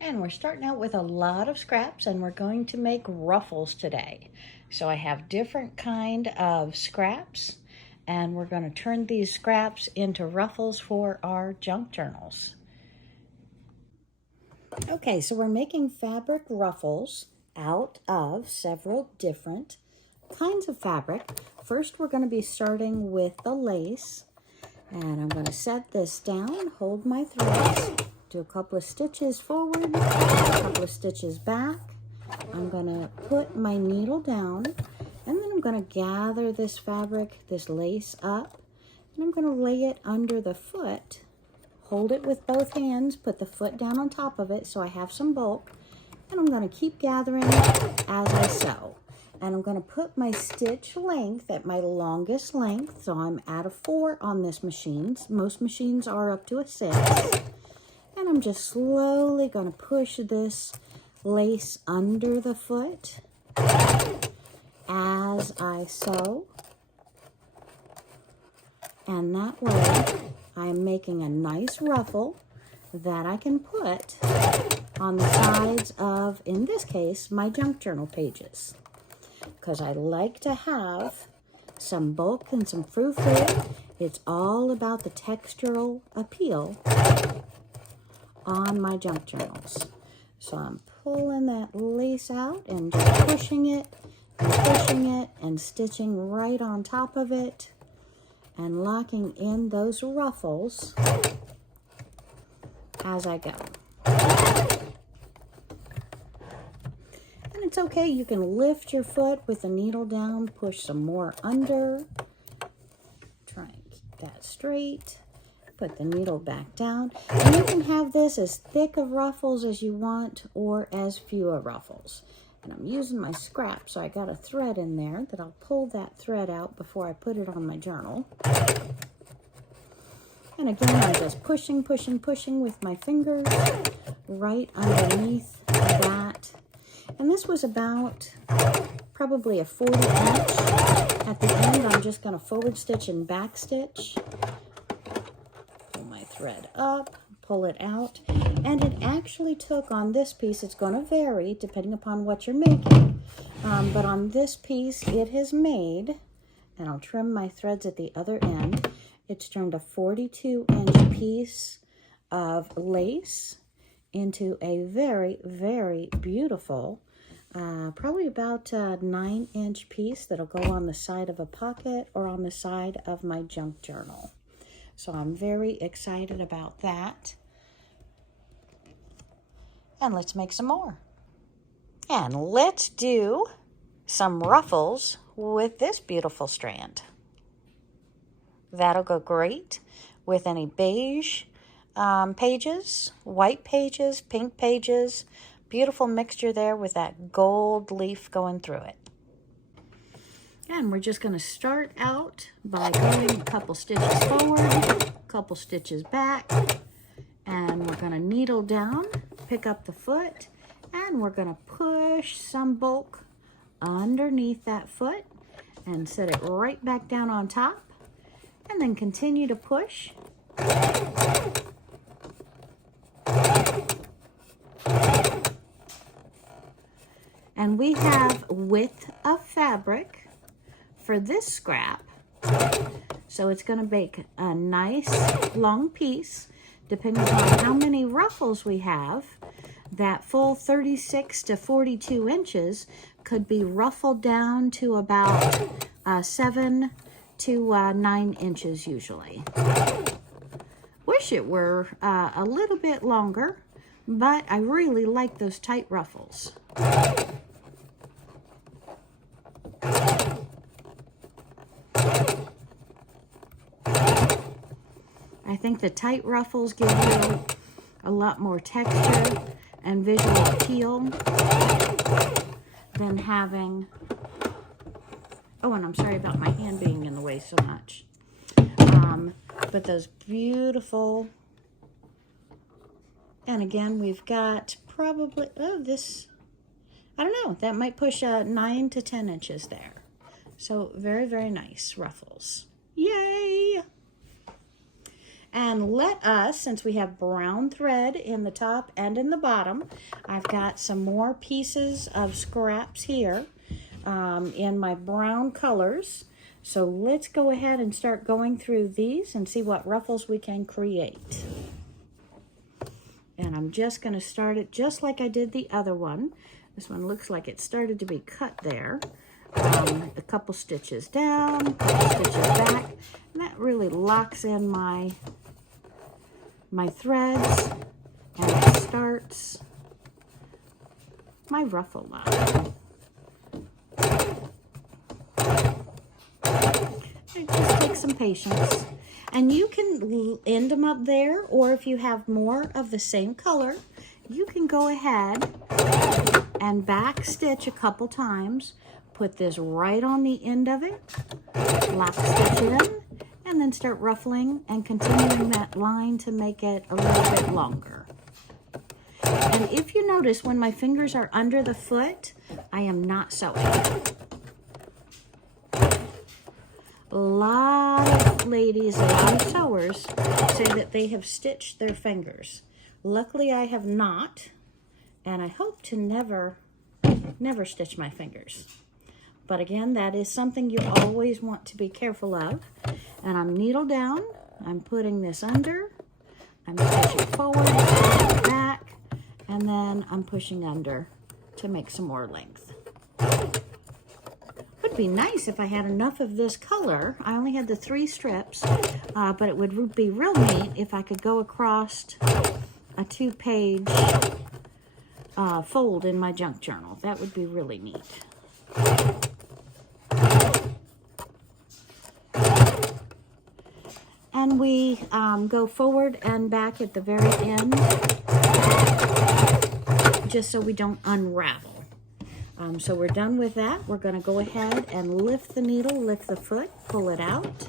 And we're starting out with a lot of scraps and we're going to make ruffles today. So I have different kind of scraps and we're going to turn these scraps into ruffles for our junk journals. Okay, so we're making fabric ruffles out of several different kinds of fabric. First, we're going to be starting with the lace. And I'm going to set this down, hold my threads, do a couple of stitches forward, a couple of stitches back. I'm going to put my needle down, and then I'm going to gather this fabric, this lace up, and I'm going to lay it under the foot, hold it with both hands, put the foot down on top of it so I have some bulk, and I'm going to keep gathering as I sew. And I'm going to put my stitch length at my longest length. So I'm at a 4 on this machine. Most machines are up to a 6. And I'm just slowly going to push this lace under the foot as I sew. And that way I'm making a nice ruffle that I can put on the sides of, in this case, my junk journal pages. Because I like to have some bulk and some frou-frou. It's all about the textural appeal on my junk journals. So I'm pulling that lace out and just pushing it and stitching right on top of it and locking in those ruffles as I go. It's okay, you can lift your foot with the needle down, push some more under, try and keep that straight, put the needle back down, and you can have this as thick of ruffles as you want or as few of ruffles. And I'm using my scrap, so I got a thread in there that I'll pull that thread out before I put it on my journal. And again, I'm just pushing with my fingers right underneath that. And this was about probably a 40 inch. At the end, I'm just going to forward stitch and back stitch. Pull my thread up, pull it out. And it actually took on this piece, it's going to vary depending upon what you're making. But on this piece, it has made, and I'll trim my threads at the other end, it's turned a 42-inch piece of lace into a very, very beautiful, probably about a 9-inch piece that'll go on the side of a pocket or on the side of my junk journal. So I'm very excited about that. And let's make some more. And let's do some ruffles with this beautiful strand. That'll go great with any beige pages, white pages, pink pages. Beautiful mixture there with that gold leaf going through it. And we're just going to start out by going a couple stitches forward, a couple stitches back, and we're going to needle down, pick up the foot, and we're going to push some bulk underneath that foot and set it right back down on top, and then continue to push. And we have width of fabric for this scrap. So it's going to make a nice long piece, depending on how many ruffles we have. That full 36 to 42 inches could be ruffled down to about 7 to 9 inches usually. Wish it were a little bit longer, but I really like those tight ruffles. I think the tight ruffles give you a lot more texture and visual appeal than having, oh, and I'm sorry about my hand being in the way so much. But those beautiful, and again, we've got probably, oh, this, I don't know, that might push 9 to 10 inches there. So very, very nice ruffles. Yay! And let us, since we have brown thread in the top and in the bottom, I've got some more pieces of scraps here in my brown colors. So let's go ahead and start going through these and see what ruffles we can create. And I'm just going to start it just like I did the other one. This one looks like it started to be cut there. A couple stitches down, a couple stitches back, and that really locks in my threads, and it starts my ruffle line. It just takes some patience. And you can end them up there, or if you have more of the same color, you can go ahead and back stitch a couple times. Put this right on the end of it, lock stitch it in, and then start ruffling and continuing that line to make it a little bit longer. And if you notice, when my fingers are under the foot, I am not sewing. A lot of ladies, a lot of sewers say that they have stitched their fingers. Luckily, I have not, and I hope to never stitch my fingers. But again, that is something you always want to be careful of. And I'm needle down, I'm putting this under, I'm pushing forward, back, and then I'm pushing under to make some more length. Would be nice if I had enough of this color. I only had the 3 strips, but it would be real neat if I could go across a 2-page fold in my junk journal. That would be really neat. And we go forward and back at the very end, just so we don't unravel. So we're done with that. We're going to go ahead and lift the needle, lift the foot, pull it out,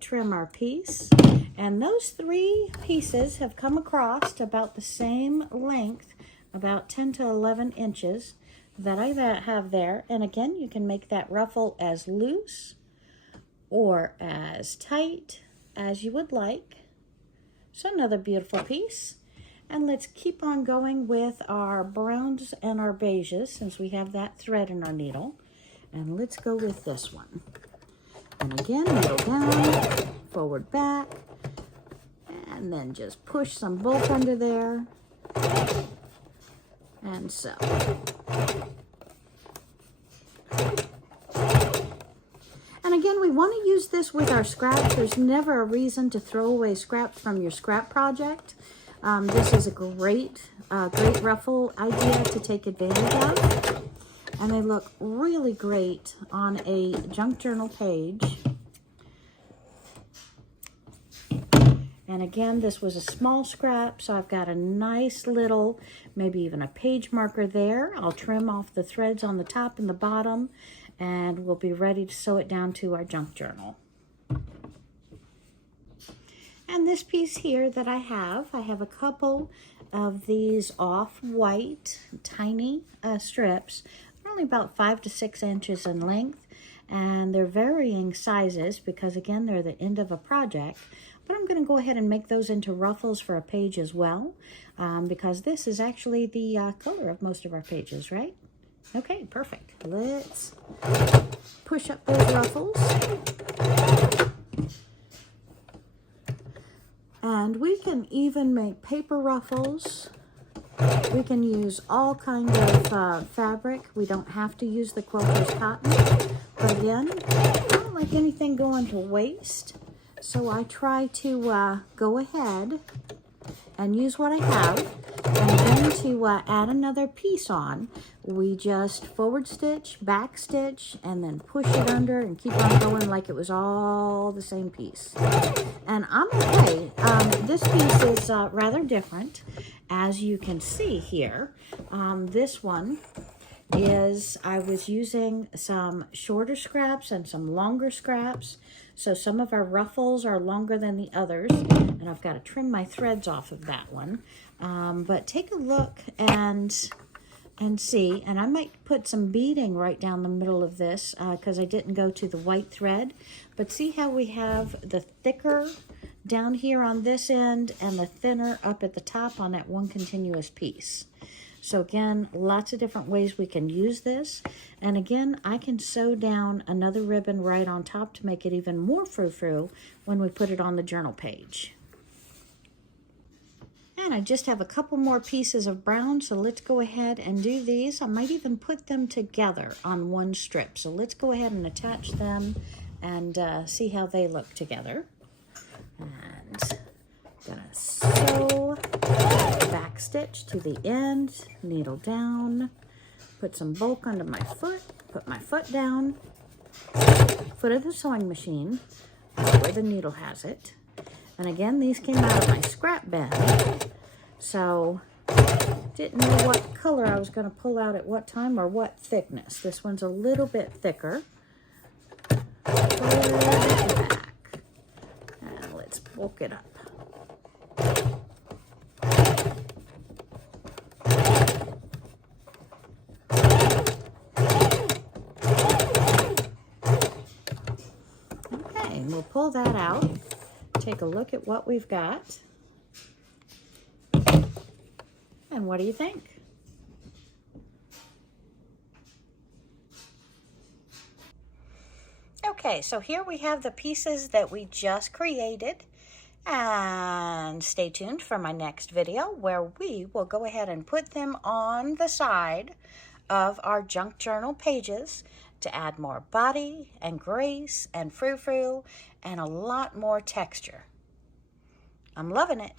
trim our piece. And those 3 pieces have come across to about the same length, about 10 to 11 inches that I have there. And again, you can make that ruffle as loose or as tight as you would like. So another beautiful piece. And let's keep on going with our browns and our beiges, since we have that thread in our needle. And let's go with this one. And again, needle down, forward, back, and then just push some bulk under there, and sew. And again, we want to use this with our scraps. There's never a reason to throw away scraps from your scrap project. This is a great ruffle idea to take advantage of. And they look really great on a junk journal page. And again, this was a small scrap, so I've got a nice little, maybe even a page marker there. I'll trim off the threads on the top and the bottom, and we'll be ready to sew it down to our junk journal. And this piece here that I have a couple of these off-white tiny strips. They're only about 5 to 6 inches in length, and they're varying sizes because, again, they're the end of a project. But I'm going to go ahead and make those into ruffles for a page as well, because this is actually the color of most of our pages, right? Okay, perfect. Let's push up those ruffles. And we can even make paper ruffles. We can use all kinds of fabric. We don't have to use the quilter's cotton. But again, I don't like anything going to waste. So I try to go ahead and use what I have. And then to add another piece on, we just forward stitch, back stitch, and then push it under and keep on going like it was all the same piece. And I'm okay. This piece is rather different, as you can see here. This one is, I was using some shorter scraps and some longer scraps. So some of our ruffles are longer than the others, and I've got to trim my threads off of that one. But take a look and see, and I might put some beading right down the middle of this because I didn't go to the white thread. But see how we have the thicker down here on this end and the thinner up at the top on that one continuous piece. So again, lots of different ways we can use this. And again, I can sew down another ribbon right on top to make it even more frou-frou when we put it on the journal page. And I just have a couple more pieces of brown, so let's go ahead and do these. I might even put them together on one strip. So let's go ahead and attach them and see how they look together. And I'm gonna sew, back stitch to the end, needle down, put some bulk under my foot, put my foot down, foot of the sewing machine, where the needle has it. And again, these came out of my scrap bin, so didn't know what color I was going to pull out at what time or what thickness. This one's a little bit thicker. Back. And let's bulk it up. Okay, we'll pull that out. Take a look at what we've got. And what do you think? Okay, so here we have the pieces that we just created. And stay tuned for my next video where we will go ahead and put them on the side of our junk journal pages to add more body and grace and frou-frou and a lot more texture. I'm loving it.